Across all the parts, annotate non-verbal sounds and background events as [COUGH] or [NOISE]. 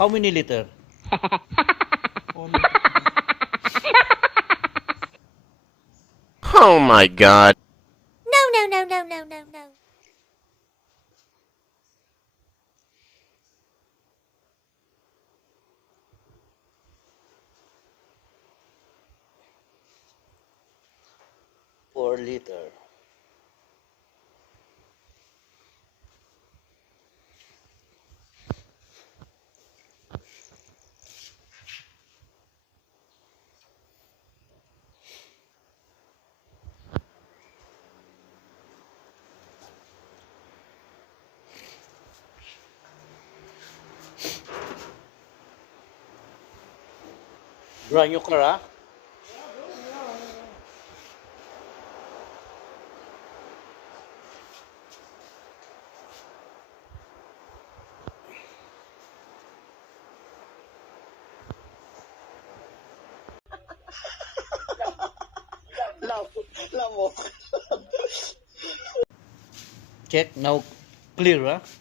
How many liter? Oh my god. No, no, no, no, no, no, no. Four liter. Brand new car, ah? Check now clear ah.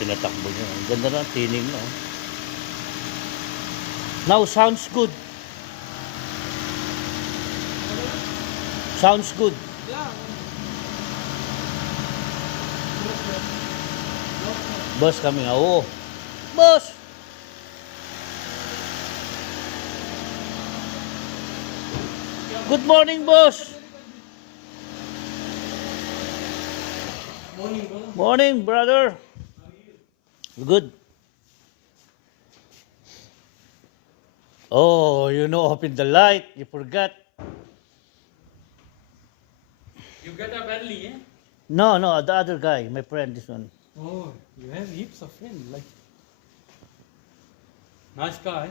Tinatakbo niya. Ang ganda na, tining na. oh. Now sounds good. Sounds good. Boss kami nga. Oo. Boss! Good morning, boss! Morning, brother. Good. Oh, you know, open the light. You forgot. You get up early, eh? No, no, the other guy, my friend, this one. Oh, you have heaps of friends, like. Nice guy.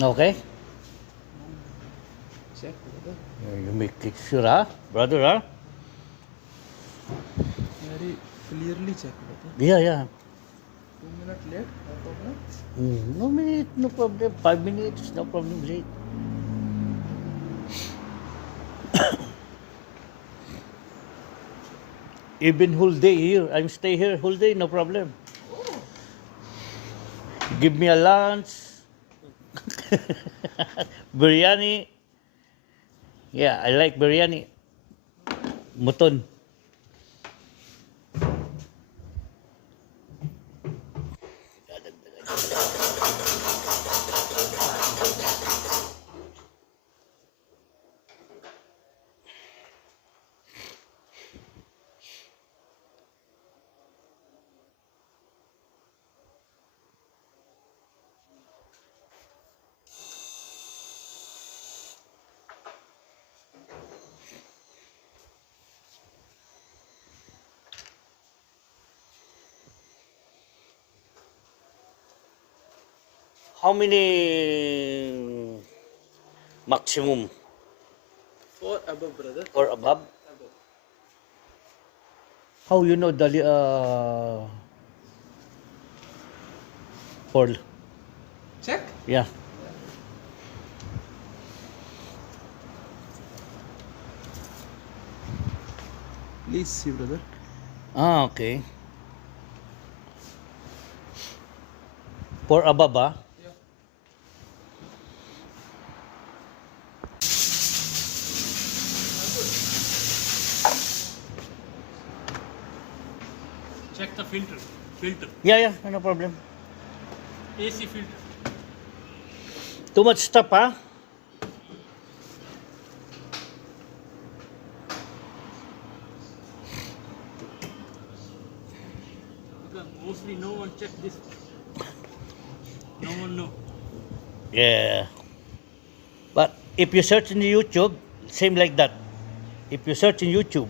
Okay? Check, brother. You make it sure, huh? Brother, huh? Very clearly check, brother. Yeah, yeah. Two minutes late, no problem. Mm, no minute, no problem. Five minutes, no problem. Late. Even whole day here, I'm stay here whole day, no problem. Give me a lunch, biryani. Yeah, I like biryani. Muton. How many maximum Four above, brother. or above? How you know the uh, for Check. yeah. Please see, brother. Ah, okay. For above ah? Yeah. Check the filter. Yeah, yeah, no problem. AC filter. Too much stuff? Because Mostly no one check this. No one know. Yeah. But if you search in YouTube, same like that. If you search in YouTube,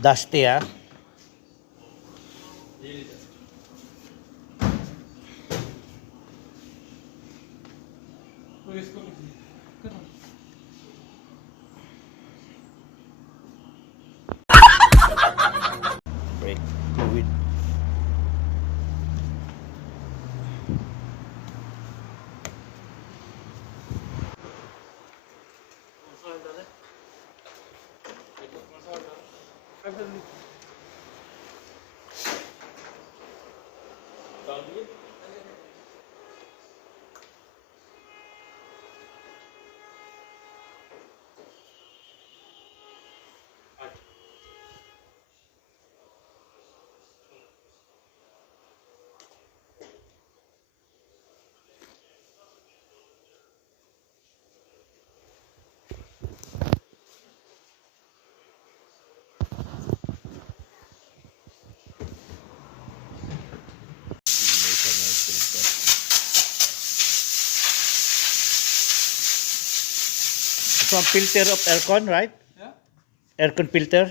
das TA. Por isso que eu ਕਰ ਦਿੰਦੀ ਕਰ ਦਈਏ। It's one filter of aircon, right? Yeah. Aircon filter.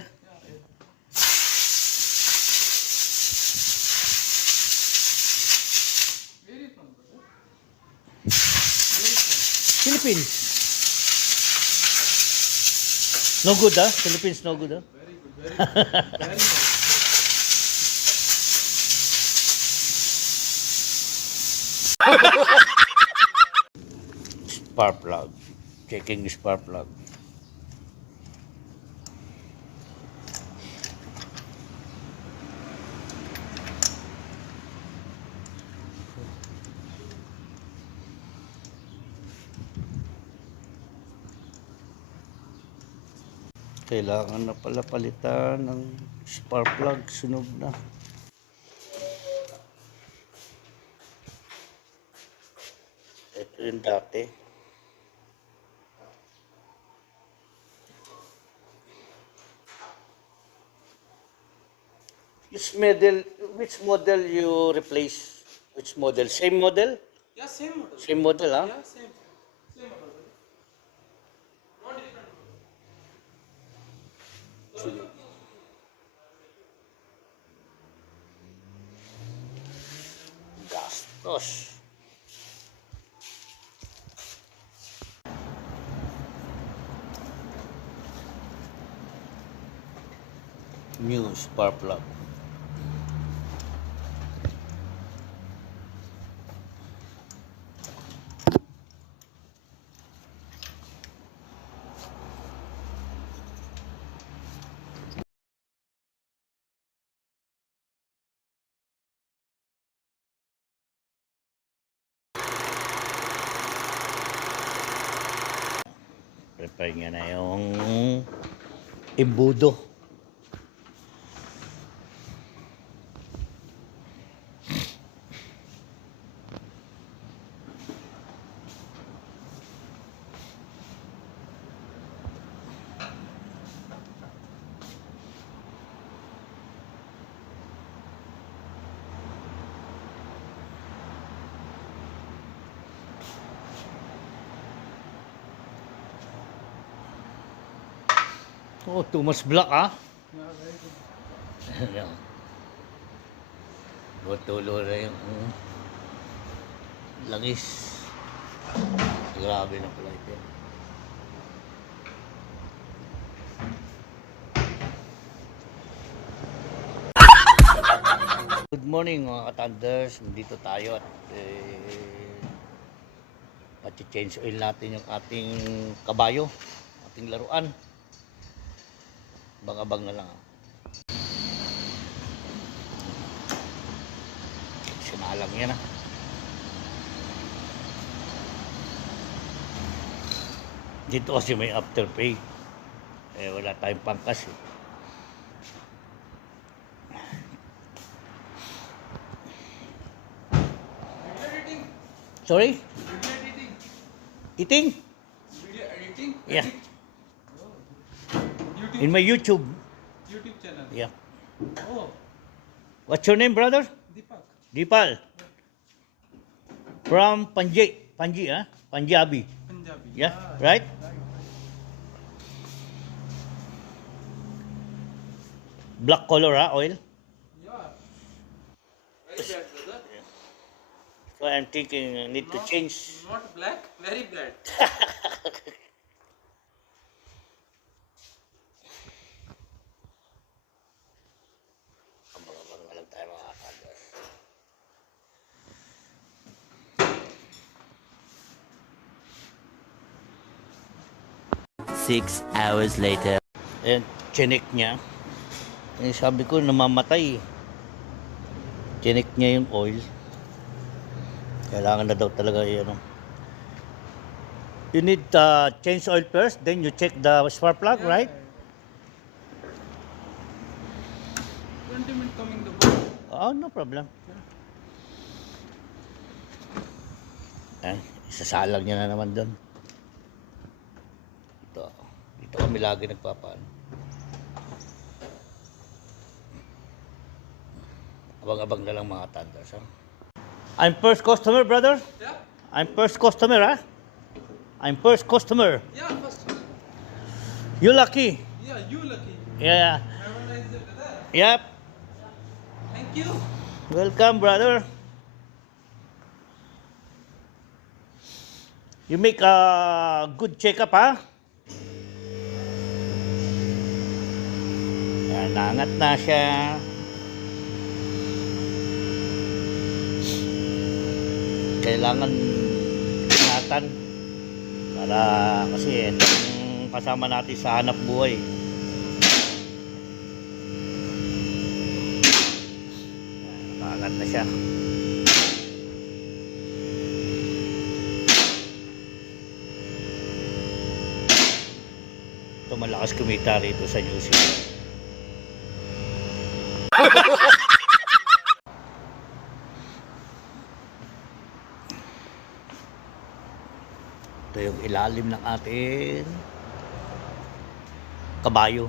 Where is? Philippines. No good ah. Philippines no good ah. Very good. Very good. [LAUGHS] Very good. Spark plug. Checking spark plug. Kailangan na pala palitan ng spark plug. Sunog na. Ito yung dati. Which model, which model you replace? Which model? Same model? Yeah, same model. Same model, huh? Yeah, same. Same model. Not different. Gastos. New spark plug. Niya na yung imbudo. Oh, much black ah. Ano? Butulo na yung mm, langis. Grabe na pala ito. Good morning mga katanders. Nandito tayo at eh, pati-change oil natin yung ating kabayo, ating laruan. Bang-abang na lang. ah. Sinalang yan ah. Dito kasi may afterpay. Eh wala tayong pangkas eh. Sorry? Video editing. Eating? Video editing. Yeah. In my YouTube. YouTube channel. Yeah. Oh, What's your name, brother? Deepak. Dipal. From Panji. Panji, huh? Punjabi. Punjabi. Yeah, Ah, right? right. Black color, huh? Oil. Yeah. Very bad, brother. So I'm thinking I need to change. Not black, very bad. [LAUGHS] Six hours later. Ayan, chinek niya. Eh, sabi ko, namamatay. eh. Chinek niya yung oil. Kailangan na daw talaga yan. You need uh, change oil first, then you check the spark plug, Yeah, right? 20 minutes coming the boat. Oh, no problem. Eh, isasalang niya na naman doon. Ito. Dito kami lagi nagpapaan. Abang-abang na lang mga thunders, ha? I'm first customer, brother. Yeah? I'm first customer, ha? I'm first customer. Yeah, first. You lucky. Yeah, you lucky. Yeah. Have a nice day, brother. Yep. Thank you. Welcome, brother. You make a good checkup, ha? Nangat na siya. Kailangan ingatan para kasi ito ang kasama natin sa hanap buhay. Nangat na siya. Ito malakas kumita rito sa New Zealand. Ito yung ilalim ng atin kabayo.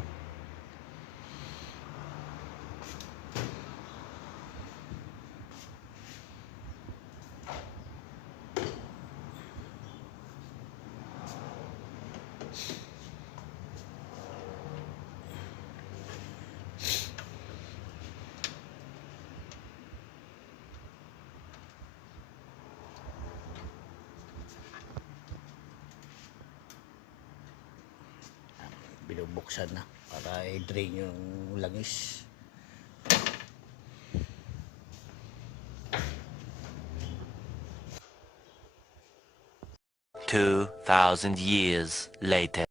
Binubuksan na para i-drain yung langis. Two thousand years later.